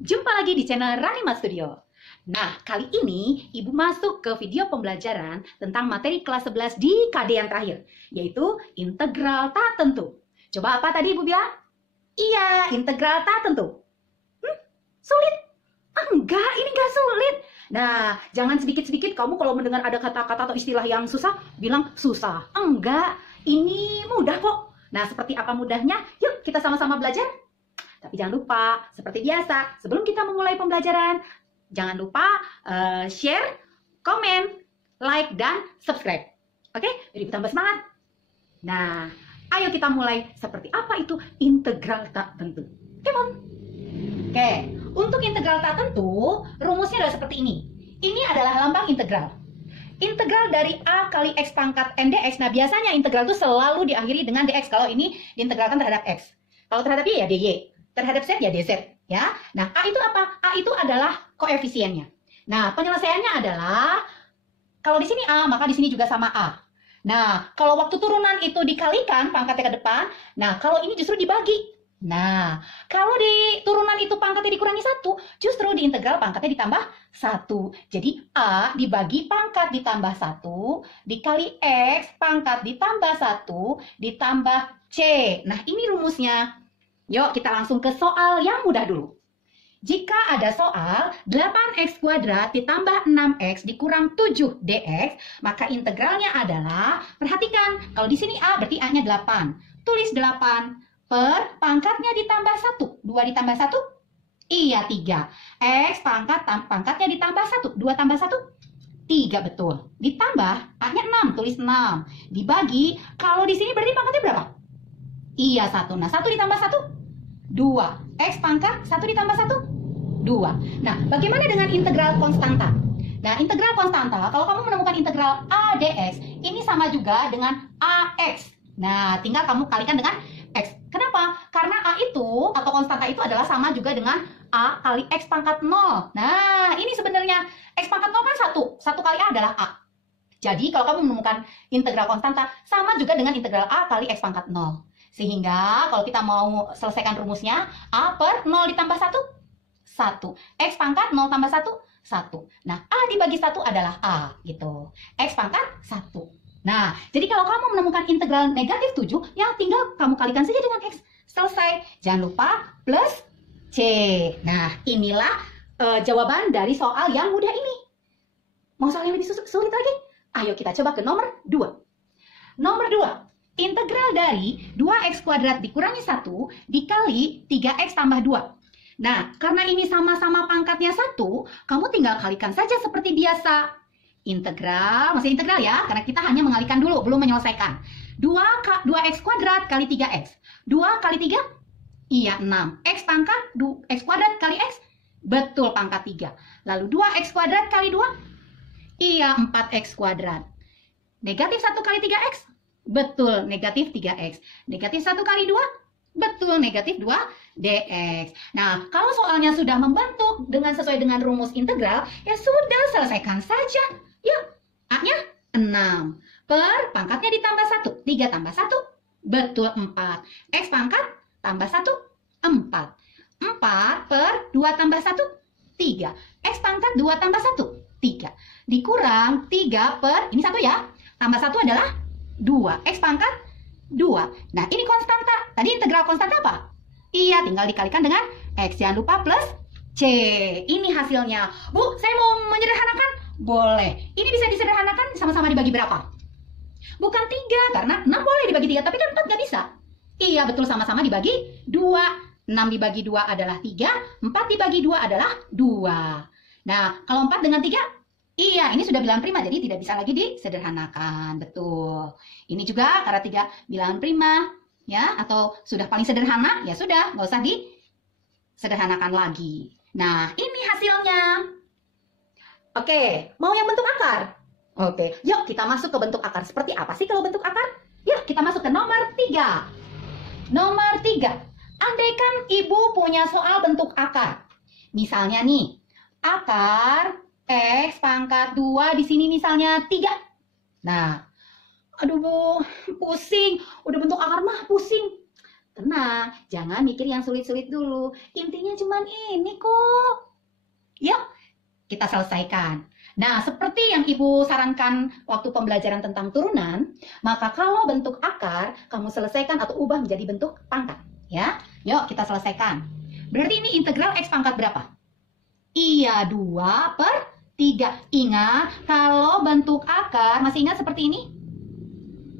Jumpa lagi di channel Ranima Studio. Nah, kali ini Ibu masuk ke video pembelajaran tentang materi kelas 11 di KD yang terakhir, yaitu integral tak tentu. Coba apa tadi Ibu bilang? Iya, integral tak tentu. Sulit? Enggak, ini enggak sulit. Nah, jangan sedikit-sedikit kamu kalau mendengar ada kata-kata atau istilah yang susah, bilang susah. Enggak, ini mudah kok. Nah, seperti apa mudahnya? Yuk kita sama-sama belajar. Tapi jangan lupa, seperti biasa, sebelum kita memulai pembelajaran, jangan lupa share, komen, like, dan subscribe. Oke? Jadi tambah semangat. Nah, ayo kita mulai. Seperti apa itu integral tak tentu? Come on. Oke, untuk integral tak tentu, rumusnya adalah seperti ini. Ini adalah lambang integral. Integral dari A kali X pangkat N dx. Nah, biasanya integral itu selalu diakhiri dengan dx. Kalau ini diintegralkan terhadap X. Kalau terhadap Y ya dy. Terhadap Z ya dz. Ya. Nah, A itu apa? A itu adalah koefisiennya. Nah, penyelesaiannya adalah, kalau di sini A, maka di sini juga sama A. Nah, kalau waktu turunan itu dikalikan pangkatnya ke depan, nah, kalau ini justru dibagi. Nah, kalau di turunan itu pangkatnya dikurangi 1, justru di integral pangkatnya ditambah 1. Jadi A dibagi pangkat ditambah 1, dikali X pangkat ditambah 1, ditambah C. Nah, ini rumusnya. Yuk kita langsung ke soal yang mudah dulu. Jika ada soal 8x kuadrat ditambah 6x dikurang 7 dx, maka integralnya adalah, perhatikan, kalau di sini A berarti A-nya 8. Tulis 8 per pangkatnya ditambah 1. 2 ditambah 1? Iya, 3. X pangkatnya ditambah 1. 2 tambah 1? 3, betul. Ditambah, A-nya 6. Tulis 6. Dibagi, kalau di sini berarti pangkatnya berapa? Iya, 1. Nah, 1 ditambah 1? 2. X pangkat 1 ditambah 1? 2. Nah, bagaimana dengan integral konstanta? Nah, integral konstanta, kalau kamu menemukan integral A dx, ini sama juga dengan AX. Nah, tinggal kamu kalikan dengan X. Kenapa? Karena A itu, atau konstanta itu adalah sama juga dengan A kali X pangkat 0. Nah, ini sebenarnya X pangkat 0 kan 1. 1 kali A adalah A. Jadi, kalau kamu menemukan integral konstanta, sama juga dengan integral A kali X pangkat 0. Sehingga kalau kita mau selesaikan rumusnya, A per 0 ditambah 1? 1. X pangkat 0 tambah 1? 1. Nah, A dibagi 1 adalah A, gitu. X pangkat 1. Nah, jadi kalau kamu menemukan integral negatif 7, ya tinggal kamu kalikan saja dengan X. Selesai. Jangan lupa plus C. Nah, inilah jawaban dari soal yang mudah ini. Mau soal yang lebih sulit lagi? Ayo kita coba ke nomor 2. Nomor 2. Integral dari 2x kuadrat dikurangi 1 dikali 3x tambah 2. Nah, karena ini sama-sama pangkatnya 1, kamu tinggal kalikan saja seperti biasa. Integral, masih integral ya, karena kita hanya mengalihkan dulu, belum menyelesaikan. 2x kuadrat kali 3x. 2 kali 3? Iya, 6. X pangkat, x kuadrat kali x? Betul, pangkat 3. Lalu 2x kuadrat kali 2? Iya, 4x kuadrat. Negatif 1 kali 3x? Betul, negatif 3x. Negatif 1 kali 2? Betul, negatif 2 dx. Nah, kalau soalnya sudah membentuk dengan sesuai dengan rumus integral, ya sudah, selesaikan saja. Yuk, A-nya 6. Per pangkatnya ditambah 1. 3 tambah 1? Betul, 4. X pangkat tambah 1? 4. 4 per 2 tambah 1? 3. X pangkat 2 tambah 1? 3. Dikurang 3 per, ini 1 ya, tambah 1 adalah 2. X pangkat 2. Nah, ini konstanta. Tadi integral konstanta apa? Iya, tinggal dikalikan dengan X. Jangan lupa plus C. Ini hasilnya. Bu, saya mau menyederhanakan? Boleh. Ini bisa disederhanakan sama-sama dibagi berapa? Bukan 3, karena 6 boleh dibagi 3, tapi kan 4 nggak bisa. Iya, betul, sama-sama dibagi 2. 6 dibagi 2 adalah 3, 4 dibagi 2 adalah 2. Nah, kalau 4 dengan 3, iya, ini sudah bilangan prima, jadi tidak bisa lagi disederhanakan. Betul. Ini juga karena 3 bilangan prima, ya, atau sudah paling sederhana, ya sudah, nggak usah disederhanakan lagi. Nah, ini hasilnya. Oke, mau yang bentuk akar? Oke, yuk kita masuk ke bentuk akar. Seperti apa sih kalau bentuk akar? Yuk kita masuk ke nomor 3. Nomor 3. Andaikan ibu punya soal bentuk akar. Misalnya nih, akar X pangkat 2 di sini misalnya 3. Nah, aduh Bu, pusing. Udah bentuk akar mah pusing. Tenang, jangan mikir yang sulit-sulit dulu. Intinya cuman ini kok. Yuk, kita selesaikan. Nah, seperti yang Ibu sarankan waktu pembelajaran tentang turunan, maka kalau bentuk akar, kamu selesaikan atau ubah menjadi bentuk pangkat. Ya, yuk kita selesaikan. Berarti ini integral X pangkat berapa? Iya, 2/3. Ingat, kalau bentuk akar, masih ingat seperti ini?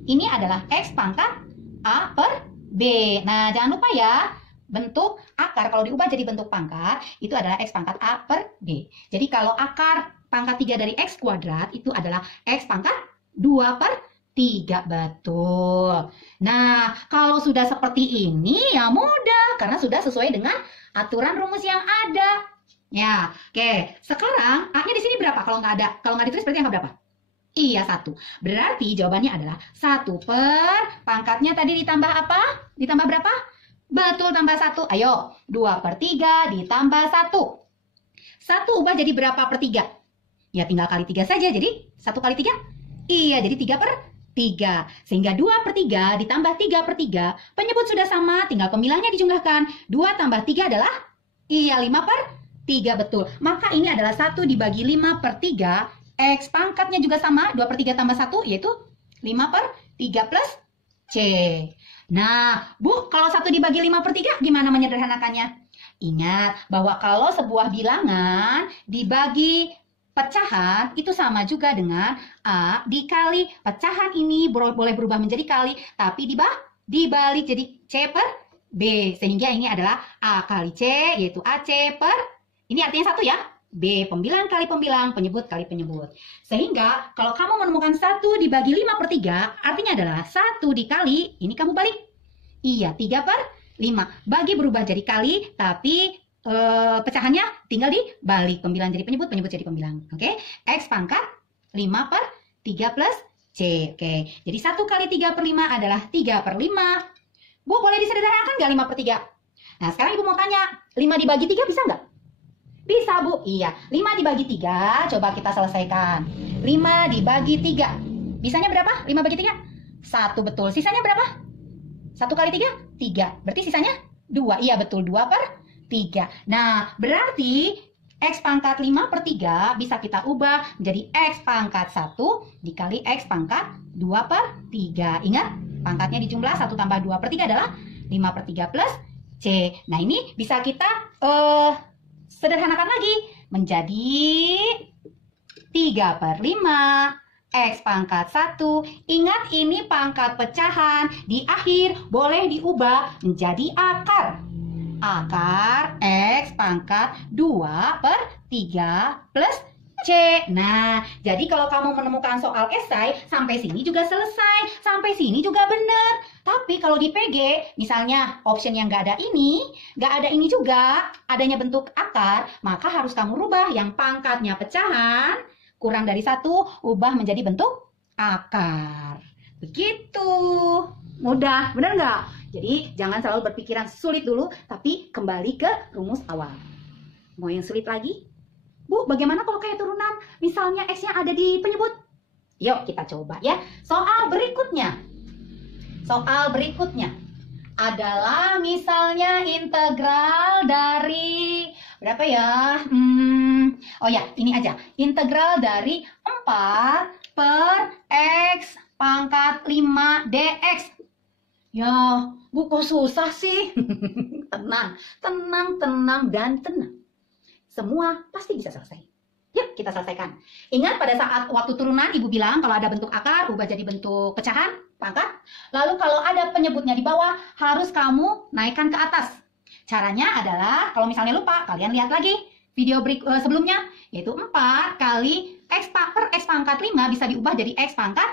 Ini adalah X pangkat A per B. Nah, jangan lupa ya, bentuk akar kalau diubah jadi bentuk pangkat, itu adalah X pangkat A per B. Jadi kalau akar pangkat 3 dari X kuadrat, itu adalah X pangkat 2/3. Betul. Nah, kalau sudah seperti ini, ya mudah, karena sudah sesuai dengan aturan rumus yang ada. Ya, oke. Sekarang A-nya di sini berapa? Kalau nggak ada, kalau nggak ditulis berarti angka berapa? Iya, 1. Berarti jawabannya adalah 1 per pangkatnya tadi ditambah apa? Ditambah berapa? Betul, tambah 1. Ayo, 2/3 ditambah 1. 1 ubah jadi berapa per 3? Ya, tinggal kali 3 saja. Jadi, 1 kali 3? Iya, jadi 3/3. Sehingga 2/3 ditambah 3/3. Penyebut sudah sama, tinggal pemilahnya dijumlahkan. 2 tambah 3 adalah? Iya, 5/3. Betul. Maka ini adalah 1 dibagi 5/3. X pangkatnya juga sama, 2/3 tambah 1, yaitu 5/3 plus C. Nah, Bu, kalau 1 dibagi 5/3, gimana menyederhanakannya? Ingat bahwa kalau sebuah bilangan dibagi pecahan, itu sama juga dengan A dikali pecahan ini boleh berubah menjadi kali, tapi dibalik jadi C per B. Sehingga ini adalah A kali C, yaitu AC per, ini artinya 1 ya. B, pembilang kali pembilang, penyebut kali penyebut. Sehingga kalau kamu menemukan 1 dibagi 5/3, artinya adalah 1 dikali, ini kamu balik. Iya, 3/5. Bagi berubah jadi kali, tapi pecahannya tinggal dibalik. Pembilang jadi penyebut, penyebut jadi pembilang. Oke, X pangkat 5/3 plus C. Oke, jadi 1 kali 3/5 adalah 3/5. Bu, boleh disederhanakan nggak 5/3? Nah, sekarang Ibu mau tanya, 5 dibagi 3 bisa nggak? Bisa, Bu. Iya. 5 dibagi 3. Coba kita selesaikan. 5 dibagi 3. Bisanya berapa? 5 bagi 3? 1, betul. Sisanya berapa? 1 kali 3? 3. Berarti sisanya 2. Iya, betul. 2/3. Nah, berarti X pangkat 5/3 bisa kita ubah menjadi X pangkat 1 dikali X pangkat 2/3. Ingat, pangkatnya dijumlah 1 tambah 2/3 adalah 5/3 plus C. Nah, ini bisa kita sederhanakan lagi menjadi 3/5 X pangkat 1. Ingat, ini pangkat pecahan. Di akhir boleh diubah menjadi akar. Akar X pangkat 2/3 plus C. Nah, jadi kalau kamu menemukan soal esai, sampai sini juga selesai. Sampai sini juga benar. Tapi kalau di PG, misalnya option yang nggak ada ini juga, adanya bentuk akar, maka harus kamu rubah yang pangkatnya pecahan, kurang dari 1, ubah menjadi bentuk akar. Begitu. Mudah, benar nggak? Jadi jangan selalu berpikiran sulit dulu, tapi kembali ke rumus awal. Mau yang sulit lagi? Bu, bagaimana kalau kayak turunan? Misalnya X-nya ada di penyebut. Yuk kita coba ya. Soal berikutnya adalah misalnya integral dari berapa ya? Oh ya, ini aja. Integral dari 4/X pangkat 5 dx. Ya, Bu, kok susah sih? Tenang, dan tenang. Semua pasti bisa selesai. Yuk kita selesaikan. Ingat pada saat waktu turunan Ibu bilang kalau ada bentuk akar ubah jadi bentuk pecahan, pangkat. Lalu kalau ada penyebutnya di bawah harus kamu naikkan ke atas. Caranya adalah kalau misalnya lupa, kalian lihat lagi video sebelumnya, yaitu 4 kali X per X pangkat 5 bisa diubah jadi X pangkat.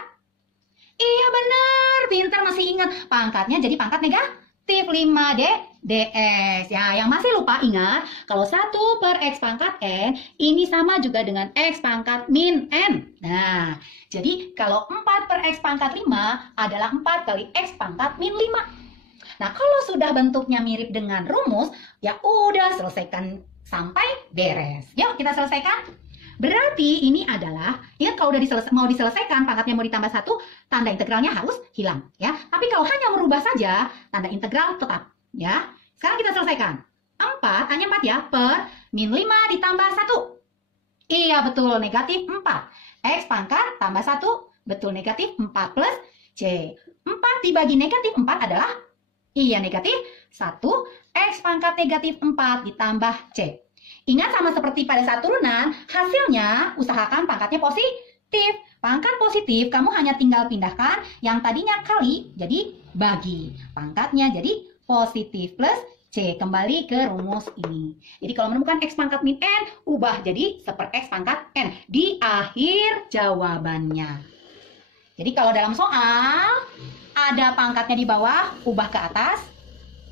Iya benar, pintar masih ingat. Pangkatnya jadi pangkat negatif 5 dx. Ya, yang masih lupa ingat, kalau 1 per X pangkat N, ini sama juga dengan X pangkat min N. Nah, jadi kalau 4 per X pangkat 5 adalah 4 kali X pangkat min 5. Nah, kalau sudah bentuknya mirip dengan rumus, ya udah selesaikan sampai beres. Yuk kita selesaikan. Berarti ini adalah, ingat kalau udah mau diselesaikan, pangkatnya mau ditambah 1, tanda integralnya harus hilang. Ya. Tapi kalau hanya merubah saja, tanda integral tetap. Ya. Sekarang kita selesaikan. 4, hanya 4 ya, per min 5 ditambah 1. Iya, betul, negatif 4. X pangkat tambah 1, betul, negatif 4 plus C. 4 dibagi negatif 4 adalah, iya, negatif 1. X pangkat negatif 4 ditambah C. Ingat, sama seperti pada saat turunan, hasilnya usahakan pangkatnya positif. Pangkat positif, kamu hanya tinggal pindahkan yang tadinya kali, jadi bagi. Pangkatnya jadi positif plus C. Kembali ke rumus ini. Jadi kalau menemukan X pangkat min N, ubah jadi X pangkat N di akhir jawabannya. Jadi kalau dalam soal, ada pangkatnya di bawah, ubah ke atas.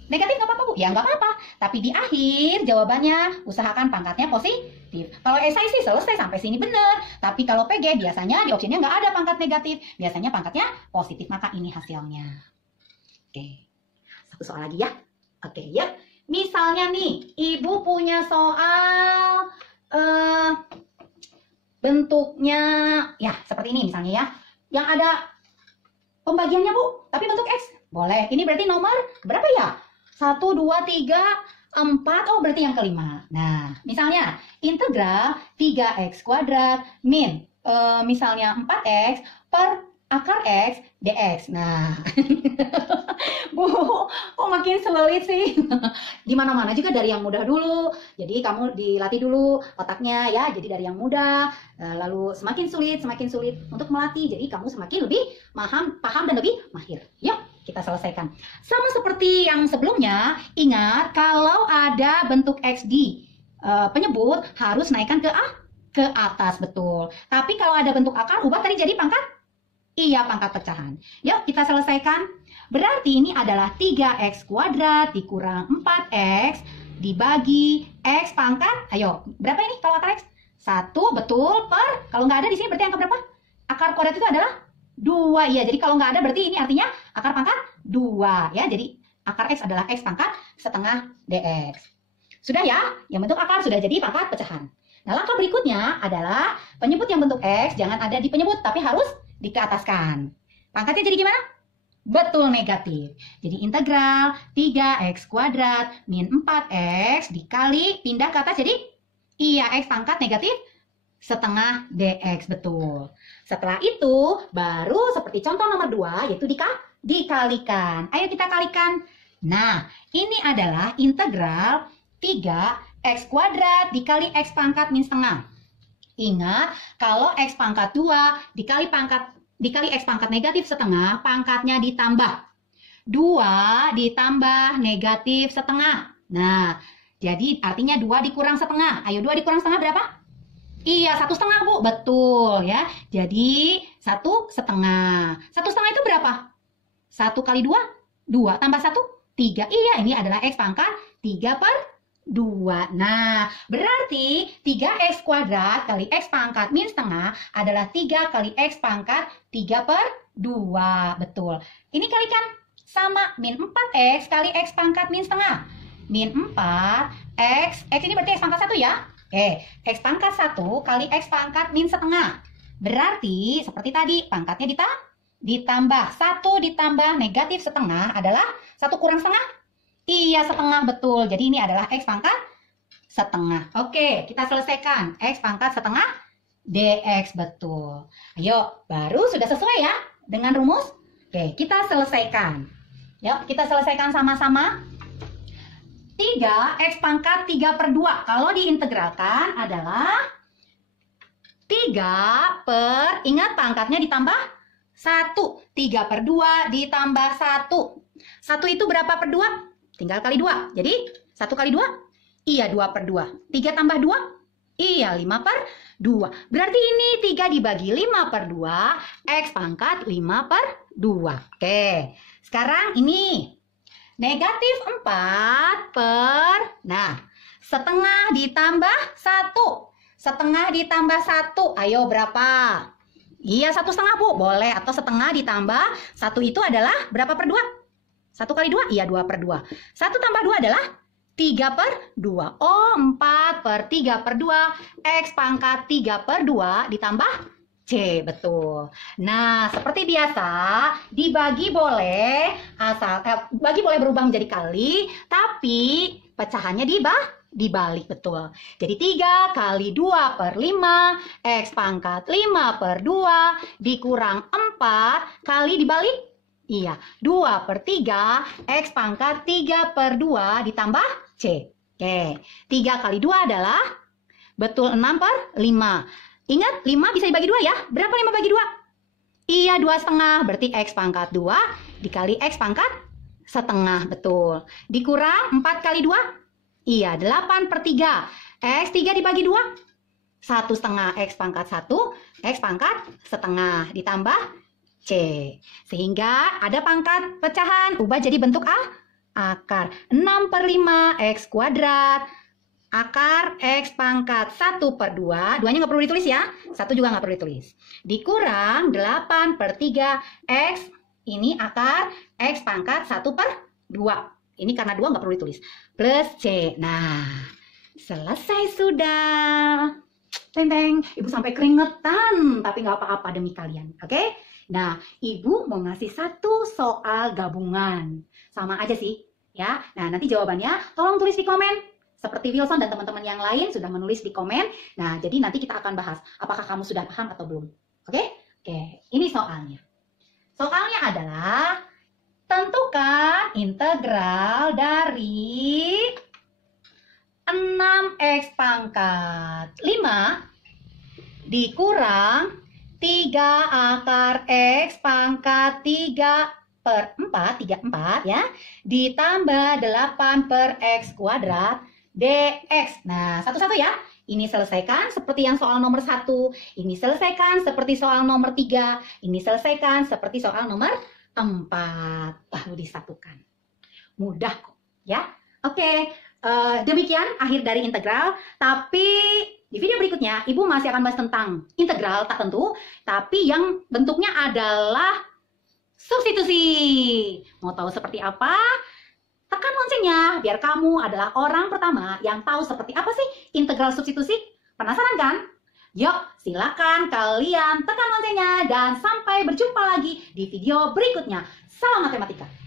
Negatif nggak apa-apa, Bu? Ya nggak apa-apa. Tapi di akhir jawabannya, usahakan pangkatnya positif. Kalau esai sih selesai sampai sini benar. Tapi kalau PG biasanya di opsinya nggak ada pangkat negatif. Biasanya pangkatnya positif, maka ini hasilnya. Oke, satu soal lagi ya. Oke, ya. Misalnya nih, Ibu punya soal bentuknya, ya seperti ini misalnya ya. Yang ada pembagiannya, Bu, tapi bentuk X. Boleh. Ini berarti nomor berapa ya? 1, 2, 3, 4. Oh, berarti yang kelima. Nah, misalnya integral 3x kuadrat min misalnya 4x per akar x dx. Nah, Bu, kok makin sulit sih? Di mana-mana juga dari yang mudah dulu. Jadi kamu dilatih dulu otaknya ya. Jadi dari yang mudah, lalu semakin sulit untuk melatih. Jadi kamu semakin lebih paham dan lebih mahir. Yuk, kita selesaikan. Sama seperti yang sebelumnya, ingat kalau ada bentuk x di penyebut harus naikkan ke atas, betul. Tapi kalau ada bentuk akar, ubah tadi jadi pangkat. Iya, pangkat pecahan. Yuk, kita selesaikan. Berarti ini adalah 3x kuadrat dikurang 4x dibagi x pangkat. Ayo, berapa ini kalau akar x? 1, betul, per. Kalau nggak ada di sini berarti angka berapa? Akar kuadrat itu adalah 2. Iya, jadi kalau nggak ada berarti ini artinya akar pangkat 2. Ya, jadi akar x adalah x pangkat setengah dx. Sudah ya? Yang bentuk akar sudah jadi pangkat pecahan. Nah, langkah berikutnya adalah penyebut yang bentuk x jangan ada di penyebut, tapi harus dikeataskan. Pangkatnya jadi gimana? Betul, negatif. Jadi integral 3x kuadrat min 4x dikali pindah ke atas jadi iya x pangkat negatif setengah dx, betul. Setelah itu baru seperti contoh nomor 2 yaitu dikalikan. Ayo kita kalikan. Nah, ini adalah integral 3x kuadrat dikali x pangkat min setengah. Ingat, kalau x pangkat 2 dikali x pangkat negatif setengah, pangkatnya ditambah. 2 ditambah negatif setengah. Nah, jadi artinya 2 dikurang setengah. Ayo, 2 dikurang setengah berapa? Iya, 1 setengah, Bu. Betul ya. Jadi 1 setengah. 1 setengah itu berapa? 1 kali 2? 2 tambah 1? 3. Iya, ini adalah x pangkat 3 per 2. Nah, berarti 3x kuadrat kali x pangkat min setengah adalah 3 kali x pangkat 3 per 2. Betul. Ini kalikan sama min 4x kali x pangkat min setengah. Min 4x ini berarti x pangkat 1 ya. Oke, x pangkat 1 kali x pangkat min setengah. Berarti seperti tadi, pangkatnya ditambah. 1 ditambah negatif setengah adalah 1 kurang setengah. Iya, setengah, betul. Jadi ini adalah x pangkat setengah. Oke, kita selesaikan. X pangkat setengah dx, betul. Ayo, baru sudah sesuai ya dengan rumus. Oke, kita selesaikan. Yuk, kita selesaikan sama-sama. 3x pangkat 3 per 2. Kalau diintegralkan adalah 3 per, ingat pangkatnya ditambah 1. 3 per 2 ditambah 1. 1 itu berapa per 2? Tinggal kali 2. Jadi 1 kali 2? Iya, 2 per 2. 3 tambah 2? Iya, 5 per 2. Berarti ini 3 dibagi 5 per 2. X pangkat 5 per 2. Oke. Sekarang ini. Negatif 4 per. Nah, setengah ditambah 1. Setengah ditambah 1. Ayo berapa? Iya, 1 setengah, Bu. Boleh. Atau setengah ditambah 1 itu adalah berapa per 2? 1 kali 2? Iya, 2 per 2. 1 tambah 2 adalah 3/2. Oh, 4/3/2. X pangkat 3/2 ditambah C, betul. Nah, seperti biasa, dibagi boleh, bagi boleh berubah menjadi kali, tapi pecahannya dibalik, betul. Jadi 3 kali 2/5, X pangkat 5/2, dikurang 4 kali dibalik. Iya, 2/3, X pangkat 3/2 ditambah C. Oke, 3 kali 2 adalah, betul, 6/5. Ingat, 5 bisa dibagi 2 ya. Berapa 5 bagi 2? Iya, 2,5. Berarti X pangkat 2 dikali X pangkat setengah, betul. Dikurang 4 kali 2? Iya, 8/3. X 3 dibagi 2? 1,5. X pangkat 1, X pangkat setengah ditambah C. Sehingga ada pangkat pecahan, ubah jadi bentuk akar. 6/5 X kuadrat, akar X pangkat 1/2, 2-nya nggak perlu ditulis ya, 1 juga nggak perlu ditulis. Dikurang 8/3 X, ini akar X pangkat 1/2. Ini karena 2 nggak perlu ditulis. Plus C. Nah, selesai sudah. Teng-teng, Ibu sampai keringetan, tapi nggak apa-apa demi kalian, oke? Nah, Ibu mau ngasih satu soal gabungan. Sama aja sih, ya. Nah, nanti jawabannya tolong tulis di komen. Seperti Wilson dan teman-teman yang lain sudah menulis di komen. Nah, jadi nanti kita akan bahas apakah kamu sudah paham atau belum. Oke? Oke, ini soalnya. Soalnya adalah tentukan integral dari 6X pangkat 5 dikurang 3 akar X pangkat 3/4 ya, ditambah 8/X kuadrat dx. Nah, satu-satu ya. Ini selesaikan seperti yang soal nomor 1. Ini selesaikan seperti soal nomor 3. Ini selesaikan seperti soal nomor 4. Lalu disatukan. Mudah kok ya. Oke, demikian akhir dari integral. Tapi di video berikutnya, Ibu masih akan bahas tentang integral tak tentu, tapi yang bentuknya adalah substitusi. Mau tahu seperti apa? Tekan loncengnya, biar kamu adalah orang pertama yang tahu seperti apa sih integral substitusi. Penasaran kan? Yuk, silakan kalian tekan loncengnya dan sampai berjumpa lagi di video berikutnya. Salam matematika!